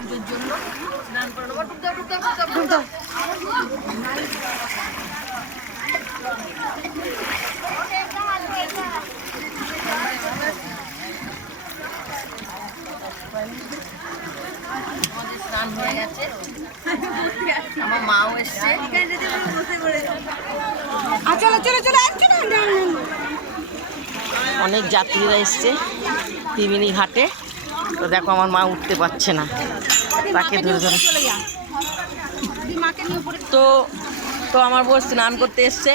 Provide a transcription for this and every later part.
পুজোর জন্য স্নান করানো। ডুব দাও। স্নান হয়ে গেছে, আমার মাও এসছে। অনেক যাত্রীরা এসছে ত্রিবেণী ঘাটে। তো দেখো আমার মা উঠতে পারছে না, তাকে ধরে ধরে। তো তো আমার বউ স্নান করতে এসছে।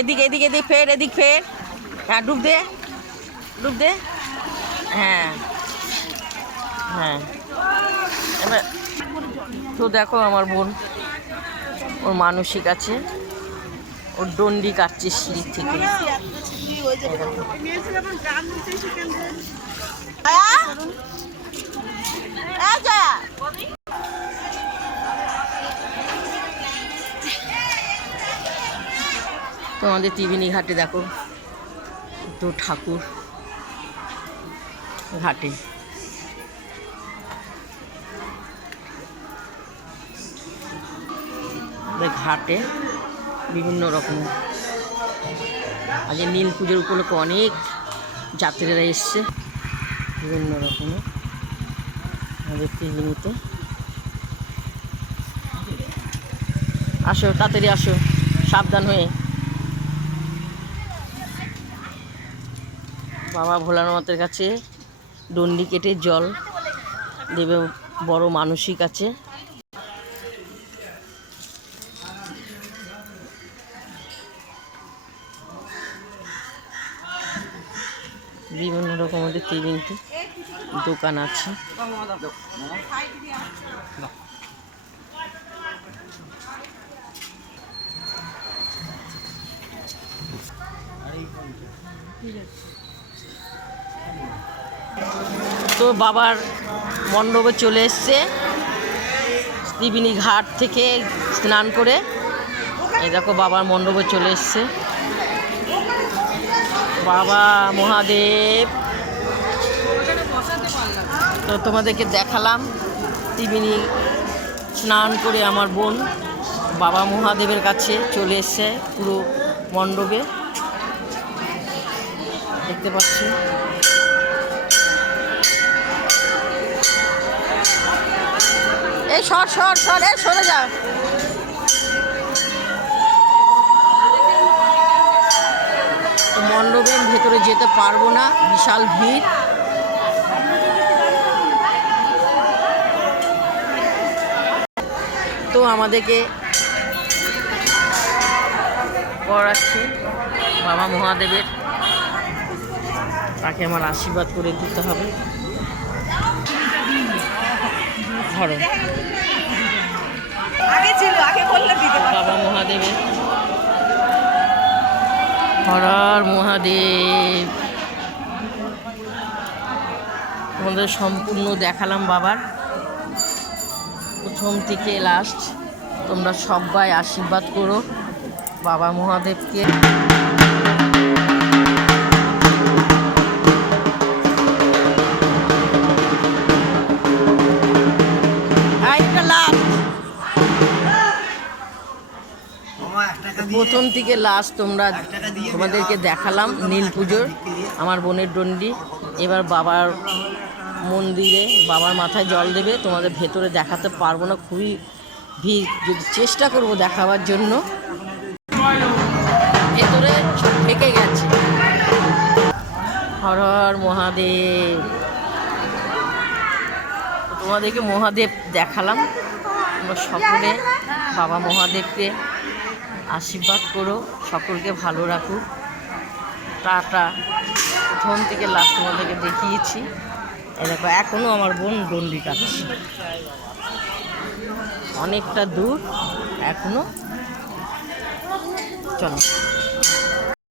এদিকে এদিকে এদিক ফের, এদিক ফের। হ্যাঁ ডুব দে, ডুব দে। হ্যাঁ হ্যাঁ এবার তো দেখো আমার বোন, ওর মানসিক আছে, ওর দণ্ডি কাটছে সিঁড়ি থেকে। তো আমাদের ত্রিবেণী ঘাটে দেখো তো ঠাকুর ঘাটে। ঘাটে বিভিন্ন রকম আজ নীল পুজোর উপলক্ষে অনেক যাত্রীরা এসছে বিভিন্ন রকমের আমাদের ত্রিবেণীতে। আসো তাড়াতাড়ি আসো, সাবধান হয়ে। বাবা ভোলানাথের কাছে দণ্ডি কেটে জল দেবে, বড় মানসিক আছে। বিভিন্ন রকম আমাদের ত্রিবেণীতে দোকান আছে। তো বাবার মণ্ডপে চলে এসছে ত্রিবেণী ঘাট থেকে স্নান করে। এই দেখো বাবার মণ্ডপে চলে এসছে বাবা মহাদেব। তো তোমাদেরকে দেখালাম ত্রিবেণী স্নান করে আমার বোন বাবা মহাদেবের কাছে চলে এসছে পুরো মণ্ডপে, দেখতে পাচ্ছি। এই সর সর সর, এ সরে যাও। মণ্ডপের ভেতরে যেতে পারবো না, বিশাল ভিড়। তো আমাদেরকে করাচ্ছে বাবা মহাদেবের, তাকে আমার আশীর্বাদ করে দিতে হবে। ধরো বাবা মহাদেবের, হর হর মহাদেব। তোমাদের সম্পূর্ণ দেখালাম বাবার প্রথম থেকে লাস্ট। তোমরা সবাই আশীর্বাদ করো বাবা মহাদেবকে। প্রথম থেকে লাস্ট তোমাদেরকে দেখালাম নীল পুজোর আমার বোনের দণ্ডি। এবার বাবার মন্দিরে বাবার মাথায় জল দেবে। তোমাদের ভেতরে দেখাতে পারবো না, খুবই ভিড়। যদি চেষ্টা করব দেখাবার জন্য, ভেতরে ঢেকে গেছে। হর হর মহাদেব। তোমাদেরকে মহাদেব দেখালাম। তোমরা সকলে বাবা মহাদেবকে আশীর্বাদ করো, সকলকে ভালো রাখুক। টাটা। প্রথম থেকে লাস্ট তোমাদেরকে দেখিয়েছি। এই দেখো এখনও আমার বোন দণ্ডি কাটছে, অনেকটা দূর এখনো। চলো।